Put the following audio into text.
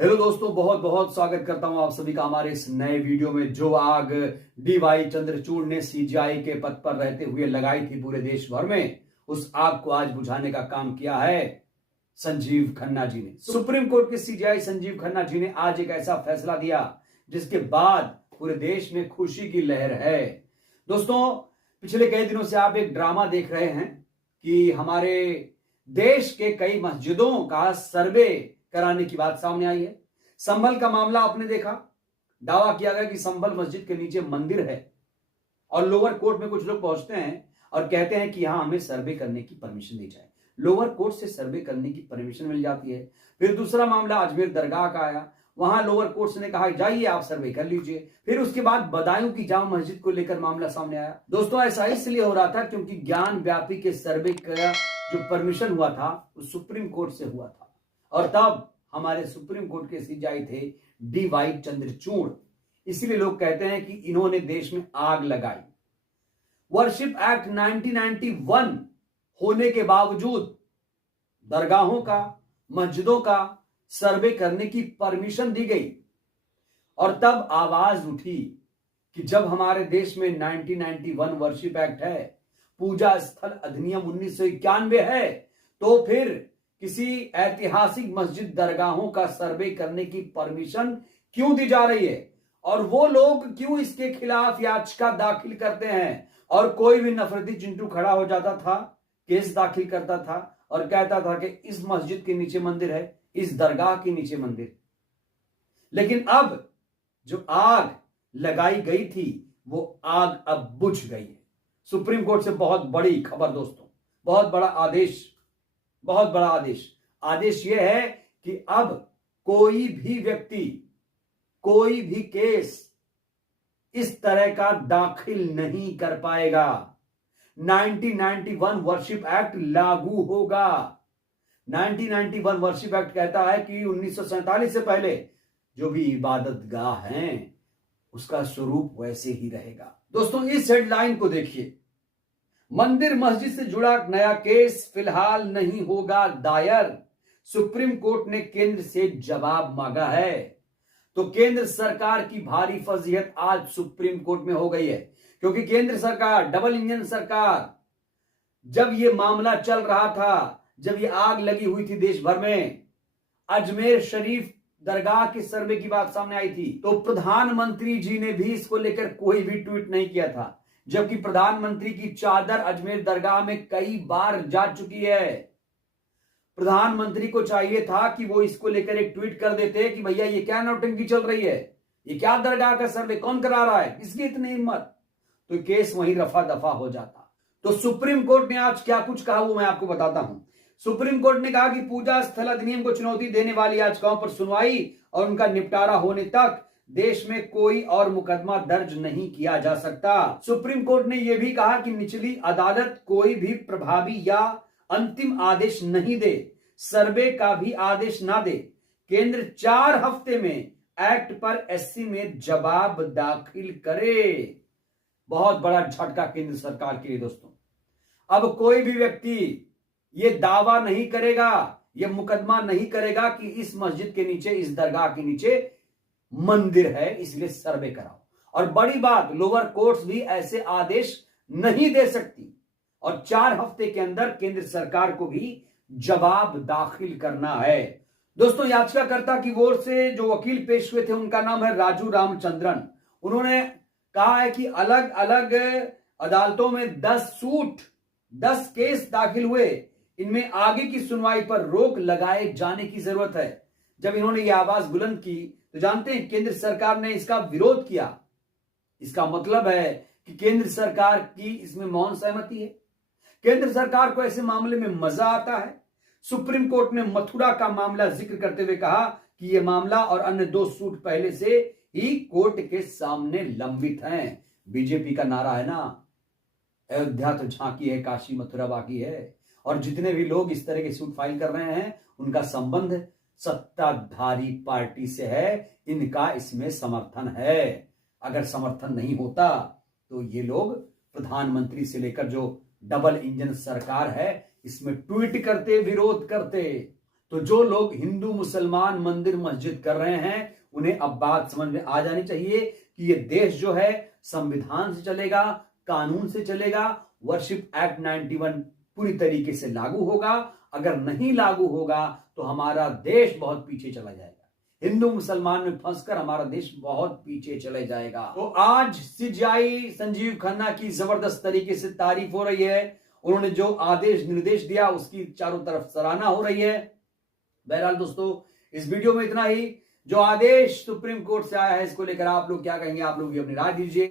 Hello दोस्तों, बहुत बहुत स्वागत करता हूं आप सभी का हमारे इस नए वीडियो में। जो आग डीवाई चंद्रचूड़ ने सीजीआई के पद पर रहते हुए लगाई थी पूरे देश भर में, उस आग को आज बुझाने का काम किया है संजीव खन्ना जी ने। सुप्रीम कोर्ट के सीजीआई संजीव खन्ना जी ने आज एक ऐसा फैसला दिया जिसके बाद पूरे देश में खुशी की लहर है। दोस्तों, पिछले कई दिनों से आप एक ड्रामा देख रहे हैं कि हमारे देश के कई मस्जिदों का सर्वे कराने की बात सामने आई है। संभल का मामला आपने देखा, दावा किया गया कि संभल मस्जिद के नीचे मंदिर है और लोअर कोर्ट में कुछ लोग पहुंचते हैं और कहते हैं कि यहां हमें सर्वे करने की परमिशन दी जाए। लोअर कोर्ट से सर्वे करने की परमिशन मिल जाती है। फिर दूसरा मामला अजमेर दरगाह का आया, वहां लोअर कोर्ट ने कहा जाइए आप सर्वे कर लीजिए। फिर उसके बाद बदायूं की जामा मस्जिद को लेकर मामला सामने आया। दोस्तों, ऐसा इसलिए हो रहा था क्योंकि ज्ञान व्यापी के सर्वे का जो परमिशन हुआ था वो सुप्रीम कोर्ट से हुआ था और तब हमारे सुप्रीम कोर्ट के सीजीआई थे डीवाई चंद्रचूड़। इसीलिए लोग कहते हैं कि इन्होंने देश में आग लगाई। वर्शिप एक्ट 1991 होने के बावजूद दरगाहों का, मस्जिदों का सर्वे करने की परमिशन दी गई और तब आवाज उठी कि जब हमारे देश में 1991 वर्शिप एक्ट है, पूजा स्थल अधिनियम 1991 है, तो फिर किसी ऐतिहासिक मस्जिद दरगाहों का सर्वे करने की परमिशन क्यों दी जा रही है और वो लोग क्यों इसके खिलाफ याचिका दाखिल करते हैं। और कोई भी नफरती चिंटू खड़ा हो जाता था, केस दाखिल करता था और कहता था कि इस मस्जिद के नीचे मंदिर है, इस दरगाह के नीचे मंदिर। लेकिन अब जो आग लगाई गई थी वो आग अब बुझ गई है। सुप्रीम कोर्ट से बहुत बड़ी खबर दोस्तों, बहुत बड़ा आदेश, बहुत बड़ा आदेश यह है कि अब कोई भी व्यक्ति, कोई भी केस इस तरह का दाखिल नहीं कर पाएगा। 1991 वर्शिप एक्ट लागू होगा। 1991 वर्शिप एक्ट कहता है कि 1947 से पहले जो भी इबादत गाह हैं उसका स्वरूप वैसे ही रहेगा। दोस्तों, इस हेडलाइन को देखिए, मंदिर मस्जिद से जुड़ा नया केस फिलहाल नहीं होगा दायर, सुप्रीम कोर्ट ने केंद्र से जवाब मांगा है। तो केंद्र सरकार की भारी फजीहत आज सुप्रीम कोर्ट में हो गई है, क्योंकि केंद्र सरकार, डबल इंजन सरकार, जब यह मामला चल रहा था, जब यह आग लगी हुई थी देश भर में, अजमेर शरीफ दरगाह के सर्वे की बात सामने आई थी, तो प्रधानमंत्री जी ने भी इसको लेकर कोई भी ट्वीट नहीं किया था, जबकि प्रधानमंत्री की चादर अजमेर दरगाह में कई बार जा चुकी है। प्रधानमंत्री को चाहिए था कि वो इसको लेकर एक ट्वीट कर देते कि भैया ये क्या नौटंकी चल रही है, ये क्या दरगाह का सर्वे, कौन करा रहा है, किसकी इतनी हिम्मत, तो केस वहीं रफा दफा हो जाता। तो सुप्रीम कोर्ट ने आज क्या कुछ कहा वो मैं आपको बताता हूं। सुप्रीम कोर्ट ने कहा कि पूजा स्थल अधिनियम को चुनौती देने वाली याचिकाओं पर सुनवाई और उनका निपटारा होने तक देश में कोई और मुकदमा दर्ज नहीं किया जा सकता। सुप्रीम कोर्ट ने यह भी कहा कि निचली अदालत कोई भी प्रभावी या अंतिम आदेश नहीं दे, सर्वे का भी आदेश ना दे। केंद्र 4 हफ्ते में एक्ट पर एससी में जवाब दाखिल करे। बहुत बड़ा झटका केंद्र सरकार के लिए दोस्तों। अब कोई भी व्यक्ति यह दावा नहीं करेगा, यह मुकदमा नहीं करेगा कि इस मस्जिद के नीचे, इस दरगाह के नीचे मंदिर है, इसलिए सर्वे कराओ। और बड़ी बात, लोअर कोर्ट्स भी ऐसे आदेश नहीं दे सकती और 4 हफ्ते के अंदर केंद्र सरकार को भी जवाब दाखिल करना है। दोस्तों, याचिकाकर्ता की ओर से जो वकील पेश हुए थे उनका नाम है राजू रामचंद्रन। उन्होंने कहा है कि अलग अलग अदालतों में 10 केस दाखिल हुए, इनमें आगे की सुनवाई पर रोक लगाए जाने की जरूरत है। जब इन्होंने यह आवाज बुलंद की तो जानते हैं केंद्र सरकार ने इसका विरोध किया। इसका मतलब है कि केंद्र सरकार की इसमें मौन सहमति है। केंद्र सरकार को ऐसे मामले में मजा आता है। सुप्रीम कोर्ट ने मथुरा का मामला जिक्र करते हुए कहा कि यह मामला और अन्य 2 सूट पहले से ही कोर्ट के सामने लंबित हैं। बीजेपी का नारा है ना, अयोध्या तो झांकी है, काशी मथुरा बाकी है। और जितने भी लोग इस तरह के सूट फाइल कर रहे हैं उनका संबंध सत्ताधारी पार्टी से है, इनका इसमें समर्थन है। अगर समर्थन नहीं होता तो ये लोग प्रधानमंत्री से लेकर जो डबल इंजन सरकार है इसमें ट्वीट करते, विरोध करते। तो जो लोग हिंदू मुसलमान मंदिर मस्जिद कर रहे हैं उन्हें अब बात समझ में आ जानी चाहिए कि ये देश जो है संविधान से चलेगा, कानून से चलेगा। वर्शिप एक्ट 91 पूरी तरीके से लागू होगा। अगर नहीं लागू होगा तो हमारा देश बहुत पीछे चला जाएगा। हिंदू मुसलमान में फंसकर हमारा देश बहुत पीछे चले जाएगा। तो आज सीजीआई संजीव खन्ना की जबरदस्त तरीके से तारीफ हो रही है। उन्होंने जो आदेश निर्देश दिया उसकी चारों तरफ सराहना हो रही है। बहरहाल दोस्तों, इस वीडियो में इतना ही। जो आदेश सुप्रीम कोर्ट से आया है इसको लेकर आप लोग क्या कहेंगे, आप लोग भी अपनी राय दीजिए।